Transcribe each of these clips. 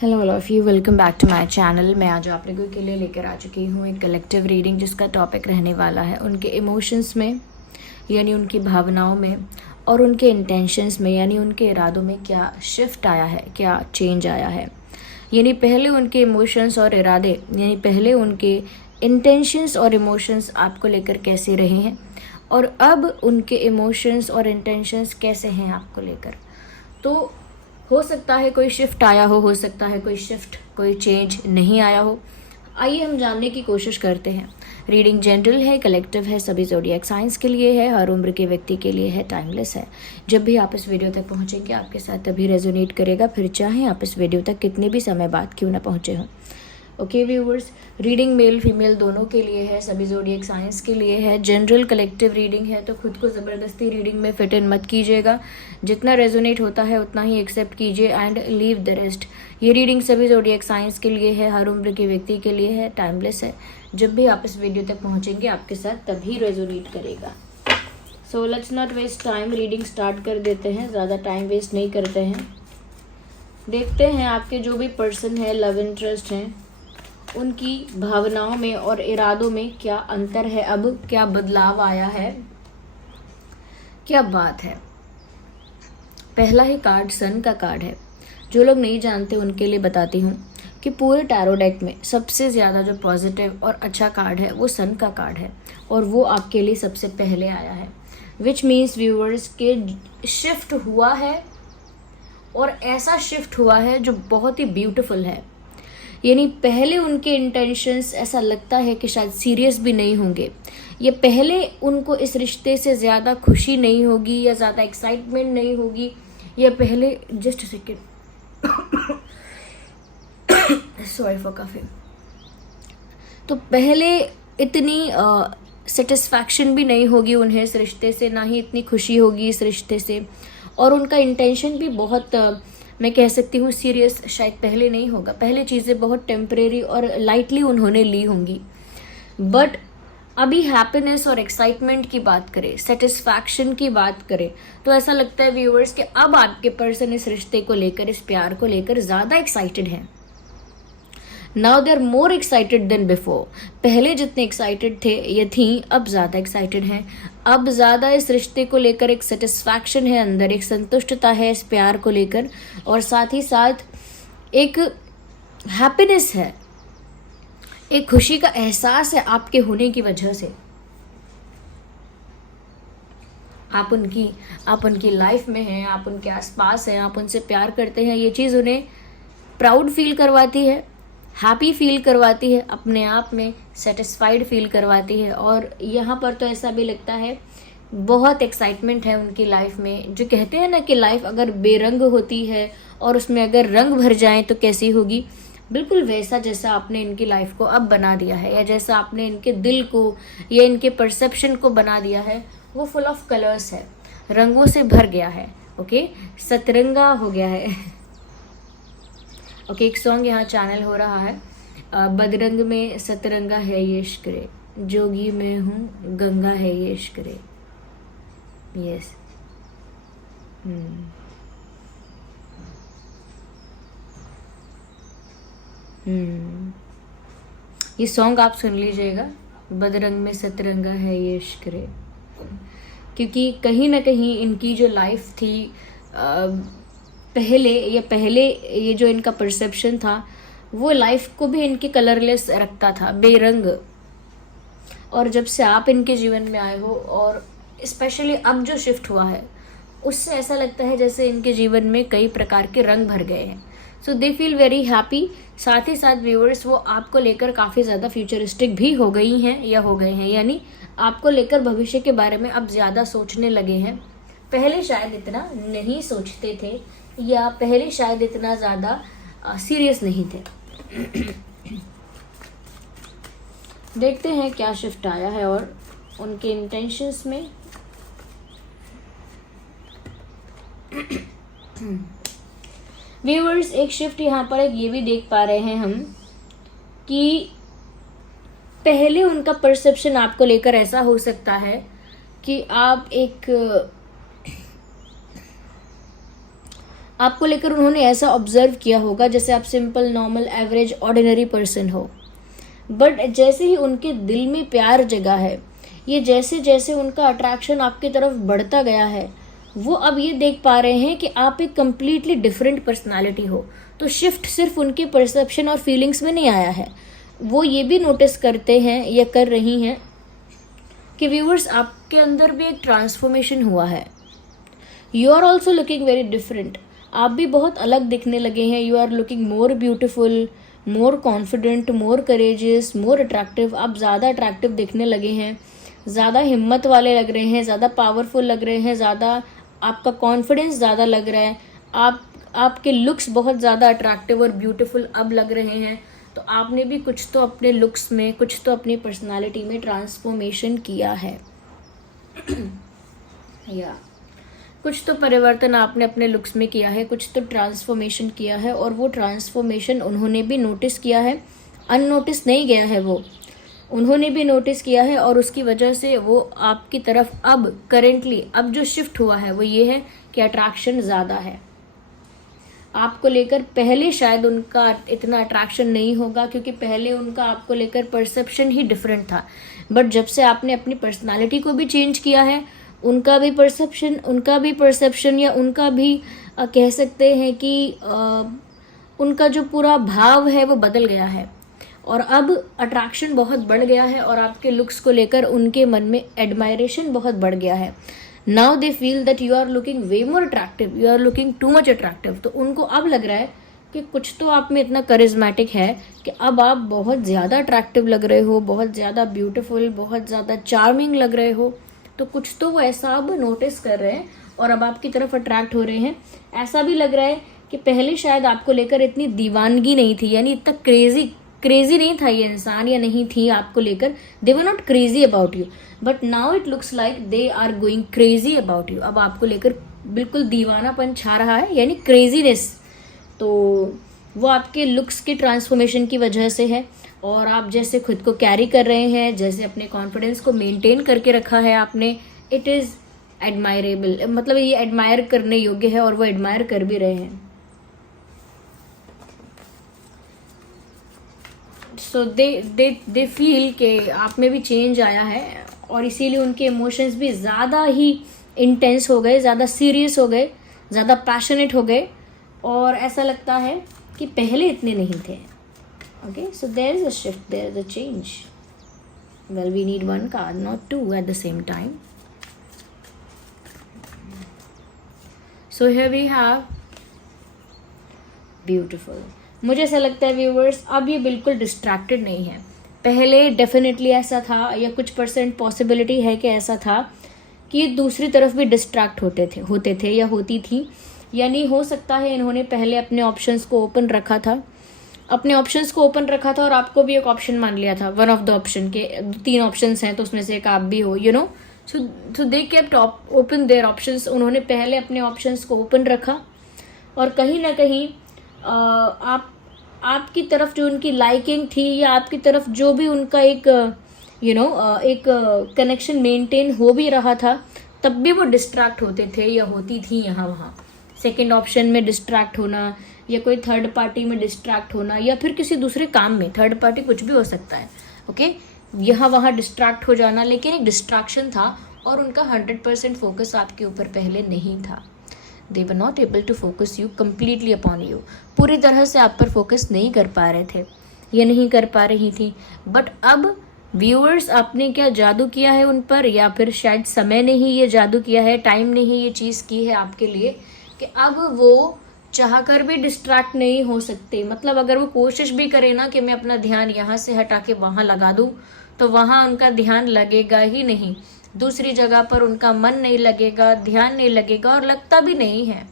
Hello all of you, welcome back to my channel. मैं आज आप लोगों के लिए लेकर आ चुकी हूँ एक कलेक्टिव रीडिंग जिसका टॉपिक रहने वाला है उनके इमोशंस में, यानी उनकी भावनाओं में, और उनके इंटेंशंस में, यानी उनके इरादों में क्या शिफ्ट आया है, क्या चेंज आया है। यानी पहले उनके इमोशंस और इरादे, यानी पहले उनके इंटेंशंस और इमोशंस आपको लेकर कैसे रहे हैं और अब उनके इमोशंस और इंटेंशंस कैसे हैं आपको लेकर। तो हो सकता है कोई शिफ्ट आया हो सकता है कोई चेंज नहीं आया हो। आइए हम जानने की कोशिश करते हैं। रीडिंग जनरल है, कलेक्टिव है, सभी ज़ोडिएक साइंस के लिए है, हर उम्र के व्यक्ति के लिए है, टाइमलेस है। जब भी आप इस वीडियो तक पहुंचेंगे आपके साथ तभी रेजोनेट करेगा, फिर चाहे आप इस वीडियो तक कितने भी समय बाद क्यों ना पहुंचे हों। Okay viewers, reading male female दोनों के लिए है, सभी ज़ोडिएक साइंस के लिए है, जनरल कलेक्टिव रीडिंग है, तो खुद को ज़बरदस्ती रीडिंग में फिट इन मत कीजिएगा। जितना रेजोनेट होता है उतना ही एक्सेप्ट कीजिए एंड लीव द रेस्ट। ये रीडिंग सभी ज़ोडिएक साइंस के लिए है, हर उम्र के व्यक्ति के लिए है, टाइमलेस है। जब भी आप इस वीडियो तक पहुँचेंगे आपके साथ तभी रेजोनेट करेगा। So let's not waste time, reading start कर देते हैं, ज़्यादा टाइम वेस्ट नहीं करते हैं। देखते हैं आपके जो भी पर्सन है, लव इंटरेस्ट हैं, उनकी भावनाओं में और इरादों में क्या अंतर है, अब क्या बदलाव आया है, क्या बात है। पहला ही कार्ड सन का कार्ड है। जो लोग नहीं जानते उनके लिए बताती हूँ कि पूरे टैरो डेक में सबसे ज़्यादा जो पॉजिटिव और अच्छा कार्ड है वो सन का कार्ड है और वो आपके लिए सबसे पहले आया है। विच मीन्स व्यूअर्स के शिफ्ट हुआ है और ऐसा शिफ्ट हुआ है जो बहुत ही ब्यूटीफुल है। यानी पहले उनके इंटेंशंस ऐसा लगता है कि शायद सीरियस भी नहीं होंगे, ये पहले उनको इस रिश्ते से ज़्यादा खुशी नहीं होगी या ज़्यादा एक्साइटमेंट नहीं होगी, या पहले जस्ट सेकेंड सॉरी फॉर काफी। तो पहले इतनी सेटिस्फैक्शन भी नहीं होगी उन्हें इस रिश्ते से, ना ही इतनी खुशी होगी इस रिश्ते से, और उनका इंटेंशन भी बहुत मैं कह सकती हूँ सीरियस शायद पहले नहीं होगा। पहले चीज़ें बहुत टेम्परेरी और लाइटली उन्होंने ली होंगी, बट अभी हैप्पीनेस और एक्साइटमेंट की बात करें, सेटिस्फैक्शन की बात करें, तो ऐसा लगता है व्यूअर्स कि अब आपके पर्सन इस रिश्ते को लेकर, इस प्यार को लेकर ज़्यादा एक्साइटेड हैं। Now they are more excited than before. पहले जितने एक्साइटेड थे ये थी, अब ज़्यादा एक्साइटेड हैं। अब ज़्यादा इस रिश्ते को लेकर एक सेटिस्फैक्शन है अंदर, एक संतुष्टता है इस प्यार को लेकर, और साथ ही साथ एक हैप्पीनेस है, एक खुशी का एहसास है आपके होने की वजह से। आप उनकी लाइफ में हैं, आप उनके आसपास हैं, आप उनसे प्यार करते हैं। ये चीज़ उन्हें प्राउड फील करवाती है, हैप्पी फील करवाती है, अपने आप में सेटिस्फाइड फील करवाती है। और यहाँ पर तो ऐसा भी लगता है बहुत एक्साइटमेंट है उनकी लाइफ में। जो कहते हैं ना कि लाइफ अगर बेरंग होती है और उसमें अगर रंग भर जाए तो कैसी होगी, बिल्कुल वैसा जैसा आपने इनकी लाइफ को अब बना दिया है, या जैसा आपने इनके दिल को या इनके परसेप्शन को बना दिया है, वो फुल ऑफ कलर्स है, रंगों से भर गया है। ओके, सतरंगा हो गया है। ओके, एक सॉन्ग यहाँ चैनल हो रहा है, बदरंग में सतरंगा है ये इश्क रे, जोगी मैं हूँ गंगा है ये इश्क रे। यस, ये सॉन्ग आप सुन लीजिएगा, बदरंग में सतरंगा है ये इश्क रे, क्योंकि कहीं ना कहीं इनकी जो लाइफ थी पहले ये जो इनका परसेप्शन था वो लाइफ को भी इनके कलरलेस रखता था, बेरंग। और जब से आप इनके जीवन में आए हो और स्पेशली अब जो शिफ्ट हुआ है, उससे ऐसा लगता है जैसे इनके जीवन में कई प्रकार के रंग भर गए हैं। सो दे फील वेरी हैप्पी। साथ ही साथ व्यूअर्स वो आपको लेकर काफ़ी ज़्यादा फ्यूचरिस्टिक भी हो गई हैं या हो गए हैं, यानी आपको लेकर भविष्य के बारे में अब ज़्यादा सोचने लगे हैं। पहले शायद इतना नहीं सोचते थे, या पहले शायद इतना ज़्यादा सीरियस नहीं थे। देखते हैं क्या शिफ्ट आया है और उनके इंटेंशंस में। व्यूअर्स, एक शिफ्ट यहाँ पर एक ये भी देख पा रहे हैं हम कि पहले उनका परसेप्शन आपको लेकर ऐसा हो सकता है कि आप एक आपको लेकर उन्होंने ऐसा ऑब्जर्व किया होगा जैसे आप simple, normal, average, ordinary person हो, बट जैसे ही उनके दिल में प्यार जगा है, ये जैसे जैसे उनका अट्रैक्शन आपकी तरफ बढ़ता गया है, वो अब ये देख पा रहे हैं कि आप एक कम्प्लीटली डिफरेंट पर्सनालिटी हो। तो शिफ्ट सिर्फ उनके परसेप्शन और फीलिंग्स में नहीं आया है, वो ये भी नोटिस करते हैं या कर रही हैं कि व्यूअर्स आपके अंदर भी एक ट्रांसफॉर्मेशन हुआ है। You are also looking very different, आप भी बहुत अलग दिखने लगे हैं। You are looking more beautiful, more confident, more courageous, more attractive. आप ज़्यादा अट्रैक्टिव दिखने लगे हैं, ज़्यादा हिम्मत वाले लग रहे हैं, ज़्यादा पावरफुल लग रहे हैं, ज़्यादा आपका कॉन्फिडेंस ज़्यादा लग रहा है, आपके लुक्स बहुत ज़्यादा अट्रैक्टिव और ब्यूटीफुल अब लग रहे हैं। तो आपने भी कुछ तो अपने लुक्स में, कुछ तो अपनी पर्सनालिटी में ट्रांसफॉर्मेशन किया है या कुछ तो परिवर्तन आपने अपने लुक्स में किया है, कुछ तो ट्रांसफॉर्मेशन किया है, और वो ट्रांसफॉर्मेशन उन्होंने भी नोटिस किया है। अननोटिस नहीं गया है, वो उन्होंने भी नोटिस किया है, और उसकी वजह से वो आपकी तरफ अब करेंटली अब जो शिफ्ट हुआ है वो ये है कि अट्रैक्शन ज़्यादा है आपको लेकर। पहले शायद उनका इतना अट्रैक्शन नहीं होगा, क्योंकि पहले उनका आपको लेकर परसेप्शन ही डिफरेंट था, बट जब से आपने अपनी पर्सनालिटी को भी चेंज किया है, उनका भी परसेप्शन या उनका भी कह सकते हैं कि उनका जो पूरा भाव है वो बदल गया है, और अब अट्रैक्शन बहुत बढ़ गया है, और आपके लुक्स को लेकर उनके मन में एडमायरेशन बहुत बढ़ गया है। Now they feel that you are looking way more attractive, you are looking too much attractive. तो उनको अब लग रहा है कि कुछ तो आप में इतना करिज्मेटिक है कि अब आप बहुत ज़्यादा अट्रैक्टिव लग रहे हो, बहुत ज़्यादा ब्यूटीफुल, बहुत ज़्यादा चार्मिंग लग रहे हो। तो कुछ तो वो ऐसा अब नोटिस कर रहे हैं और अब आपकी तरफ अट्रैक्ट हो रहे हैं। ऐसा भी लग रहा है कि पहले शायद आपको लेकर इतनी दीवानगी नहीं थी, यानी इतना क्रेजी नहीं था ये इंसान, या नहीं थी आपको लेकर, they were not crazy about you, but now it looks like they are going crazy about you. अब आपको लेकर बिल्कुल दीवानापन छा रहा है, यानी क्रेजीनेस। तो वो आपके लुक्स के ट्रांसफॉर्मेशन की वजह से है, और आप जैसे खुद को कैरी कर रहे हैं, जैसे अपने कॉन्फिडेंस को मेंटेन करके रखा है आपने, इट इज़ एडमायरेबल, मतलब ये एडमायर करने योग्य है, और वो एडमायर कर भी रहे हैं। सो दे फील कि आप में भी चेंज आया है, और इसीलिए उनके इमोशंस भी ज़्यादा ही इंटेंस हो गए, ज़्यादा सीरियस हो गए, ज़्यादा पैशनेट हो गए, और ऐसा लगता है कि पहले इतने नहीं थे। Okay, so there is a shift, there is a change. Well, we need one card, not two at the same time. So here we have beautiful. मुझे ऐसा लगता है व्यूवर्स अब ये बिल्कुल डिस्ट्रैक्टेड नहीं है। पहले डेफिनेटली ऐसा था, या कुछ % पॉसिबिलिटी है कि ऐसा था कि दूसरी तरफ भी डिस्ट्रैक्ट होते थे या होती थी, यानी हो सकता है इन्होंने पहले अपने ऑप्शंस को ओपन रखा था, और आपको भी एक ऑप्शन मान लिया था, वन ऑफ द ऑप्शन के 3 ऑप्शंस हैं तो उसमें से एक आप भी हो, you know. So they kept open there options. उन्होंने पहले अपने ऑप्शंस को ओपन रखा, और कहीं ना कहीं आपकी तरफ जो उनकी लाइकिंग थी, या आपकी तरफ जो भी उनका एक एक कनेक्शन मेंटेन हो भी रहा था, तब भी वो डिस्ट्रैक्ट होते थे या होती थी यहाँ वहाँ। सेकेंड ऑप्शन में डिस्ट्रैक्ट होना, या कोई थर्ड पार्टी में डिस्ट्रैक्ट होना, या फिर किसी दूसरे काम में, थर्ड पार्टी कुछ भी हो सकता है, ओके, यहाँ वहाँ डिस्ट्रैक्ट हो जाना, लेकिन एक डिस्ट्रैक्शन था, और उनका 100% फोकस आपके ऊपर पहले नहीं था। They were not able to focus you completely upon you, पूरी तरह से आप पर फोकस नहीं कर पा रहे थे, या नहीं कर पा रही थी। बट अब व्यूअर्स, आपने क्या जादू किया है उन पर, या फिर शायद समय ने ही ये जादू किया है, टाइम ने ही ये चीज़ की है आपके लिए, कि अब वो चाहकर भी डिस्ट्रैक्ट नहीं हो सकते। मतलब अगर वो कोशिश भी करे ना कि मैं अपना ध्यान यहाँ से हटा के वहाँ लगा दूँ, तो वहाँ उनका ध्यान लगेगा ही नहीं, दूसरी जगह पर उनका मन नहीं लगेगा, ध्यान नहीं लगेगा, और लगता भी नहीं है।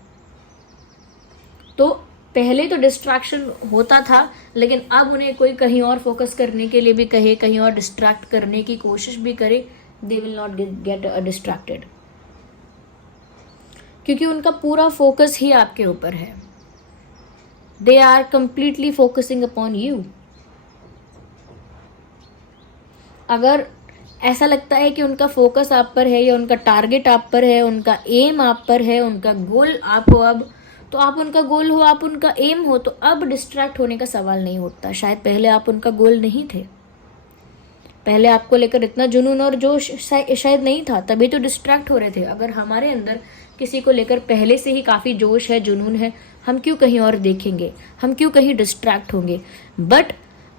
तो पहले तो डिस्ट्रैक्शन होता था, लेकिन अब उन्हें कोई कहीं और फोकस करने के लिए भी कहे, कहीं और डिस्ट्रैक्ट करने की कोशिश भी करे, they will not get distracted, क्योंकि उनका पूरा फोकस ही आपके ऊपर है। They are completely focusing upon you. अगर ऐसा लगता है कि उनका फोकस आप पर है, या उनका टारगेट आप पर है, उनका एम आप पर है, उनका गोल आप हो अब, तो आप उनका गोल हो, आप उनका एम हो, तो अब डिस्ट्रैक्ट होने का सवाल नहीं उठता। शायद पहले आप उनका गोल नहीं थे, पहले आपको लेकर इतना जुनून और जोश शायद नहीं था, तभी तो डिस्ट्रैक्ट हो रहे थे। अगर हमारे अंदर किसी को लेकर पहले से ही काफ़ी जोश है, जुनून है, हम क्यों कहीं और देखेंगे, हम क्यों कहीं डिस्ट्रैक्ट होंगे। बट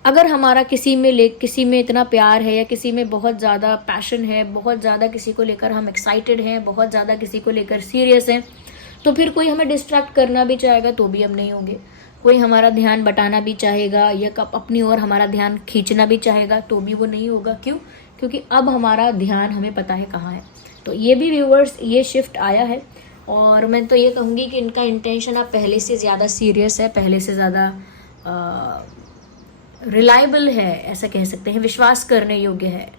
अगर हमारा किसी में इतना प्यार है, या किसी में बहुत ज़्यादा पैशन है, बहुत ज़्यादा किसी को लेकर हम एक्साइटेड हैं, बहुत ज़्यादा किसी को लेकर सीरियस हैं, तो फिर कोई हमें डिस्ट्रैक्ट करना भी चाहेगा तो भी हम नहीं होंगे। कोई हमारा ध्यान बटाना भी चाहेगा या अपनी ओर हमारा ध्यान खींचना भी चाहेगा तो भी वो नहीं होगा। क्यों? क्योंकि अब हमारा ध्यान हमें पता है कहाँ है। तो ये भी व्यूअर्स, ये शिफ्ट आया है, और मैं तो ये कहूँगी कि इनका इंटेंशन अब पहले से ज़्यादा सीरियस है, पहले से ज़्यादा रिलायबल है, ऐसा कह सकते हैं, विश्वास करने योग्य है।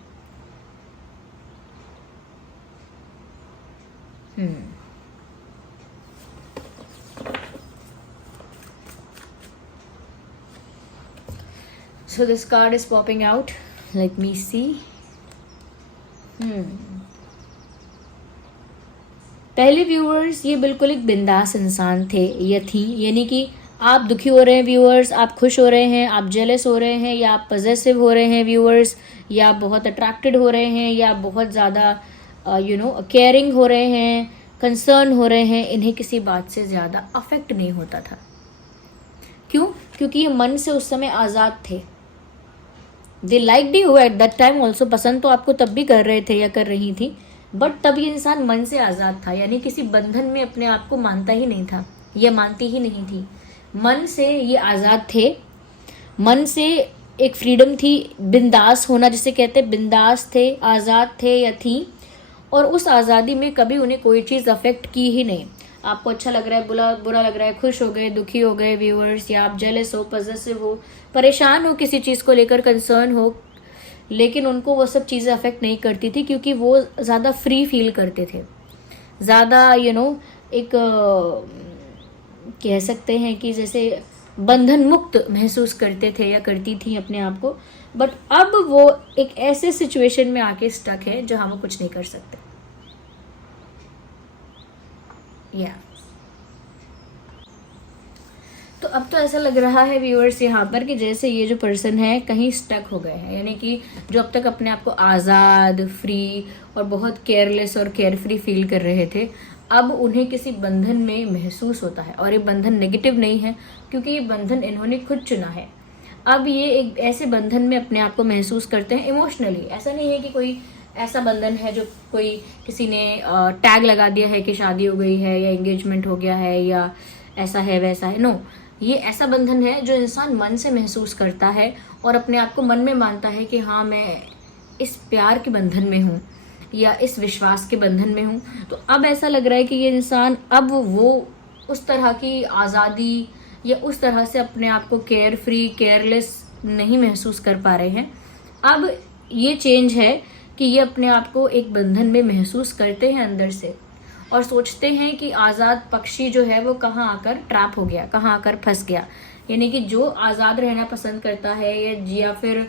So this card is popping out. Let me see. पहले व्यूअर्स ये बिल्कुल एक बिंदास इंसान थे या थी, यानी कि आप दुखी हो रहे हैं व्यूअर्स, आप खुश हो रहे हैं, आप जेलस हो रहे हैं, या आप पॉजेसिव हो रहे हैं व्यूअर्स, या आप बहुत अट्रैक्टेड हो रहे हैं, या बहुत ज़्यादा केयरिंग हो रहे हैं, कंसर्न हो रहे हैं, इन्हें किसी बात से ज़्यादा अफेक्ट नहीं होता था। क्यों? क्योंकि ये मन से उस समय आज़ाद थे। They liked you at that time also, पसंद तो आपको तब भी कर रहे थे या कर रही थी, बट तब ये इंसान मन से आज़ाद था, यानी किसी बंधन में अपने आप को मानता ही नहीं था, ये मानती ही नहीं थी। मन से ये आज़ाद थे, मन से एक फ्रीडम थी, बिंदास होना जिसे कहते हैं, बिंदास थे, आज़ाद थे या थी, और उस आज़ादी में कभी उन्हें कोई चीज़ अफेक्ट की ही नहीं। आपको अच्छा लग रहा है, बुरा लग रहा है, खुश हो गए, दुखी हो गए व्यूअर्स, या आप जेलस हो, पॉजेसिव हो, परेशान हो किसी चीज़ को लेकर, कंसर्न हो, लेकिन उनको वो सब चीज़ें अफेक्ट नहीं करती थी, क्योंकि वो ज़्यादा फ्री फील करते थे, ज़्यादा एक कह सकते हैं कि जैसे बंधन मुक्त महसूस करते थे या करती थी अपने आप को। बट अब वो एक ऐसे सिचुएशन में आके स्टक है जहाँ वो कुछ नहीं कर सकते। तो अब तो ऐसा लग रहा है व्यूअर्स यहाँ पर कि जैसे ये जो पर्सन है कहीं स्टक हो गए हैं, यानी कि जो अब तक अपने आप को आज़ाद, फ्री और बहुत केयरलेस और केयरफ्री फील कर रहे थे, अब उन्हें किसी बंधन में महसूस होता है। और ये बंधन नेगेटिव नहीं है, क्योंकि ये बंधन इन्होंने खुद चुना है। अब ये एक ऐसे बंधन में अपने आप को महसूस करते हैं इमोशनली। ऐसा नहीं है कि कोई ऐसा बंधन है जो कोई किसी ने टैग लगा दिया है कि शादी हो गई है या एंगेजमेंट हो गया है या ऐसा है वैसा है। नो, ये ऐसा बंधन है जो इंसान मन से महसूस करता है और अपने आप को मन में मानता है कि हाँ, मैं इस प्यार के बंधन में हूँ या इस विश्वास के बंधन में हूँ। तो अब ऐसा लग रहा है कि ये इंसान अब वो उस तरह की आज़ादी या उस तरह से अपने आप को केयर फ्री, केयरलेस नहीं महसूस कर पा रहे हैं। अब ये चेंज है कि ये अपने आप को एक बंधन में महसूस करते हैं अंदर से और सोचते हैं कि आज़ाद पक्षी जो है वो कहाँ आकर ट्रैप हो गया, कहाँ आकर फंस गया। यानी कि जो आज़ाद रहना पसंद करता है या फिर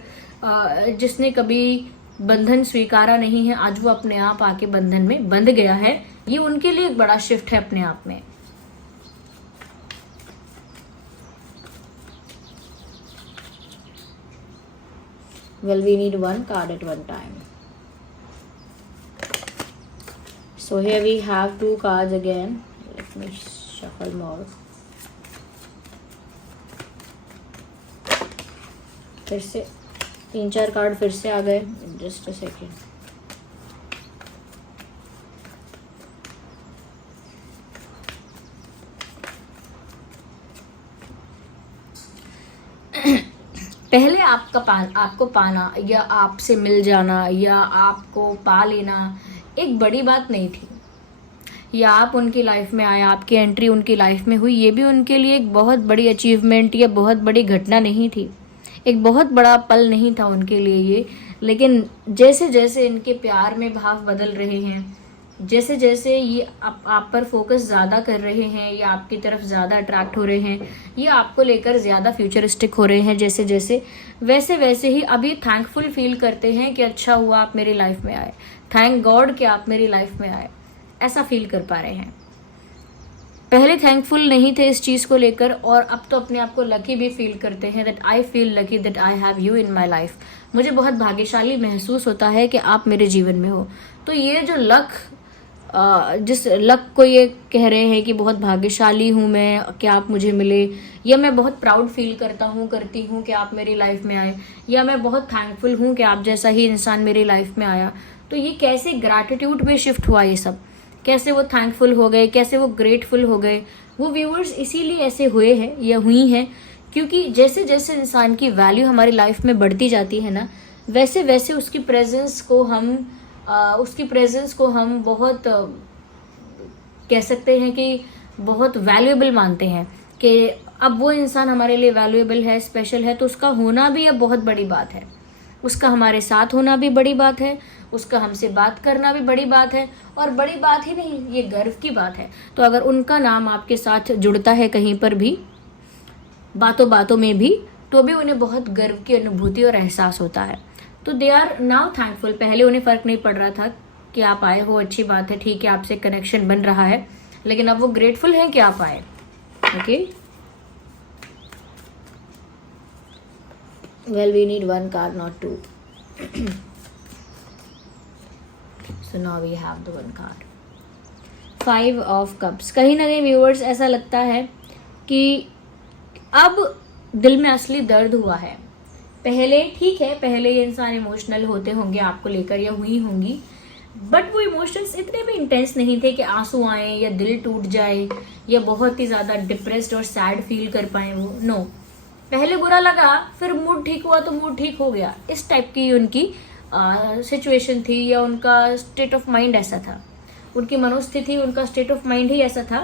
जिसने कभी बंधन स्वीकारा नहीं है, आज वो अपने आप आके बंधन में बंध गया है। ये उनके लिए एक बड़ा शिफ्ट है अपने आप में। Well, we need one card at one time. So here we have 2 cards again. Let me shuffle more. फिर से 3-4 कार्ड फिर से आ गए। Just a second. पहले आपको पाना या आपसे मिल जाना या आपको पा लेना एक बड़ी बात नहीं थी। या आप उनकी लाइफ में आए, आपकी एंट्री उनकी लाइफ में हुई, ये भी उनके लिए एक बहुत बड़ी अचीवमेंट या बहुत बड़ी घटना नहीं थी, एक बहुत बड़ा पल नहीं था उनके लिए ये। लेकिन जैसे जैसे इनके प्यार में भाव बदल रहे हैं, जैसे जैसे ये आप पर फोकस ज़्यादा कर रहे हैं या आपकी तरफ ज़्यादा अट्रैक्ट हो रहे हैं, ये आपको लेकर ज़्यादा फ्यूचरिस्टिक हो रहे हैं, जैसे जैसे वैसे वैसे ही अभी थैंकफुल फील करते हैं कि अच्छा हुआ आप मेरी लाइफ में आए, थैंक गॉड कि आप मेरी लाइफ में आए, ऐसा फील कर पा रहे हैं। पहले थैंकफुल नहीं थे इस चीज़ को लेकर, और अब तो अपने आप को लकी भी फील करते हैं। That I feel lucky that I have you in my life. मुझे बहुत भाग्यशाली महसूस होता है कि आप मेरे जीवन में हो। तो ये जो लक, जिस लक को ये कह रहे हैं कि बहुत भाग्यशाली हूँ मैं कि आप मुझे मिले, या मैं बहुत प्राउड फील करती हूँ कि आप मेरी लाइफ में आए, या मैं बहुत थैंकफुल हूँ कि आप जैसा ही इंसान मेरी लाइफ में आया। तो ये कैसे ग्रैटिट्यूड में शिफ्ट हुआ, ये सब कैसे वो थैंकफुल हो गए, कैसे वो ग्रेटफुल हो गए। वो व्यूअर्स इसीलिए ऐसे हुए हैं या हुई हैं क्योंकि जैसे जैसे इंसान की वैल्यू हमारी लाइफ में बढ़ती जाती है ना, वैसे वैसे उसकी प्रेजेंस को हम बहुत कह सकते हैं कि बहुत वैल्यूएबल मानते हैं कि अब वो इंसान हमारे लिए वैल्यूएबल है, स्पेशल है, तो उसका होना भी अब बहुत बड़ी बात है। उसका हमारे साथ होना भी बड़ी बात है, उसका हमसे बात करना भी बड़ी बात है, और बड़ी बात ही नहीं, ये गर्व की बात है। तो अगर उनका नाम आपके साथ जुड़ता है कहीं पर भी, बातों बातों में भी, तो भी उन्हें बहुत गर्व की अनुभूति और एहसास होता है। तो दे आर नाउ थैंकफुल। पहले उन्हें फ़र्क नहीं पड़ रहा था कि आप आए हो, अच्छी बात है, ठीक है, आपसे कनेक्शन बन रहा है, लेकिन अब वो ग्रेटफुल हैं कि आप आए। Okay, well we need one card not two, so now we have the one card, 5 of cups. कहीं ना कहीं व्यूअर्स ऐसा लगता है कि अब दिल में असली दर्द हुआ है। पहले ठीक है, पहले ये इंसान इमोशनल होते होंगे आपको लेकर या हुई होंगी, बट वो इमोशंस इतने भी इंटेंस नहीं थे कि आंसू आए या दिल टूट जाए या बहुत ही ज़्यादा डिप्रेस्ड और सैड फील कर पाए वो। नो, पहले बुरा लगा, फिर मूड ठीक हुआ तो मूड ठीक हो गया। इस टाइप की उनकी सिचुएशन थी, या उनका स्टेट ऑफ माइंड ऐसा था, उनकी मनोस्थिति, उनका स्टेट ऑफ माइंड ही ऐसा था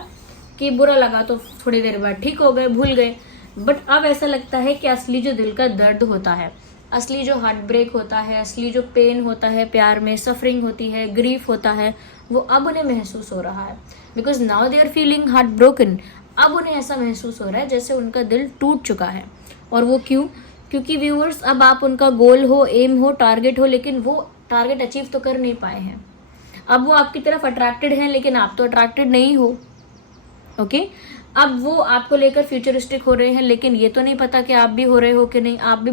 कि बुरा लगा तो थोड़ी देर बाद ठीक हो गए, भूल गए। बट अब ऐसा लगता है कि असली जो दिल का दर्द होता है, असली जो हार्ट ब्रेक होता है, असली जो पेन होता है, प्यार में सफरिंग होती है, ग्रीफ होता है, वो अब उन्हें महसूस हो रहा है। Because now they are feeling heart broken. अब उन्हें ऐसा महसूस हो रहा है जैसे उनका दिल टूट चुका है। और वो क्यों? क्योंकि व्यूअर्स, अब आप उनका गोल हो, एम हो, टारगेट हो, लेकिन वो टारगेट अचीव तो कर नहीं पाए हैं। अब वो आपकी तरफ अट्रैक्टेड हैं, लेकिन आप तो अट्रैक्टेड नहीं हो। ओके, अब वो आपको लेकर फ्यूचरिस्टिक हो रहे हैं, लेकिन ये तो नहीं पता कि आप भी हो रहे हो कि नहीं, आप भी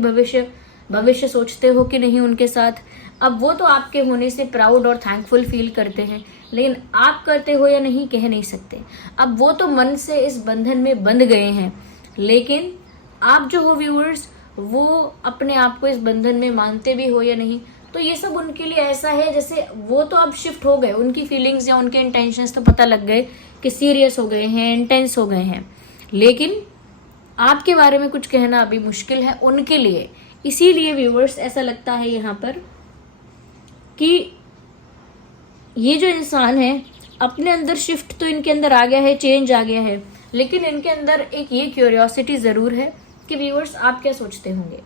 भविष्य सोचते हो कि नहीं उनके साथ। अब वो तो आपके होने से प्राउड और थैंकफुल फील करते हैं, लेकिन आप करते हो या नहीं कह नहीं सकते। अब वो तो मन से इस बंधन में बंध गए हैं, लेकिन आप जो हो व्यूअर्स, वो अपने आप को इस बंधन में मानते भी हो या नहीं। तो ये सब उनके लिए ऐसा है जैसे वो तो अब शिफ्ट हो गए, उनकी फीलिंग्स या उनके इंटेंशंस तो पता लग गए कि सीरियस हो गए हैं, इंटेंस हो गए हैं, लेकिन आपके बारे में कुछ कहना अभी मुश्किल है उनके लिए। इसीलिए व्यूअर्स, ऐसा लगता है यहाँ पर कि ये जो इंसान है, अपने अंदर शिफ्ट तो इनके अंदर आ गया है, चेंज आ गया है, लेकिन इनके अंदर एक ये क्यूरियोसिटी ज़रूर है कि व्यूअर्स आप क्या सोचते होंगे।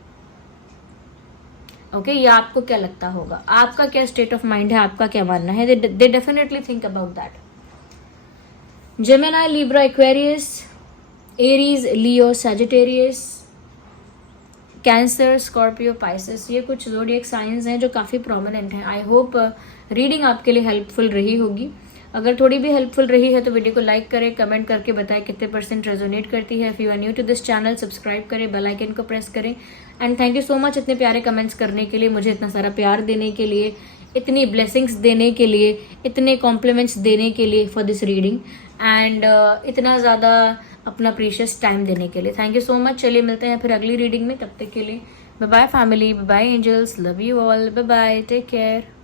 ओके, ये आपको क्या लगता होगा, आपका क्या स्टेट ऑफ माइंड है, आपका क्या मानना है। They definitely think about that. Gemini, Libra, Aquarius, Aries, Leo, Sagittarius, cancer, Scorpio, Pisces, ये कुछ ज़ोडिएक साइंस हैं जो काफ़ी प्रोमिनेंट हैं। आई होप रीडिंग आपके लिए हेल्पफुल रही होगी। अगर थोड़ी भी हेल्पफुल रही है तो वीडियो को लाइक करें, कमेंट करके बताएं कितने % रेजोनेट करती है। If you are new to this channel, subscribe करें, बेल आइकन को प्रेस करें। And thank you so much इतने प्यारे कमेंट्स करने के लिए, मुझे इतना सारा प्यार देने के लिए, इतनी ब्लेसिंग्स देने के लिए, इतने कॉम्प्लीमेंट्स देने के लिए फॉर दिस रीडिंग, एंड इतना ज़्यादा अपना प्रीशियस टाइम देने के लिए थैंक यू सो मच। चलिए मिलते हैं फिर अगली रीडिंग में, तब तक के लिए bye bye family, bye bye angels, love you all, bye bye, take care.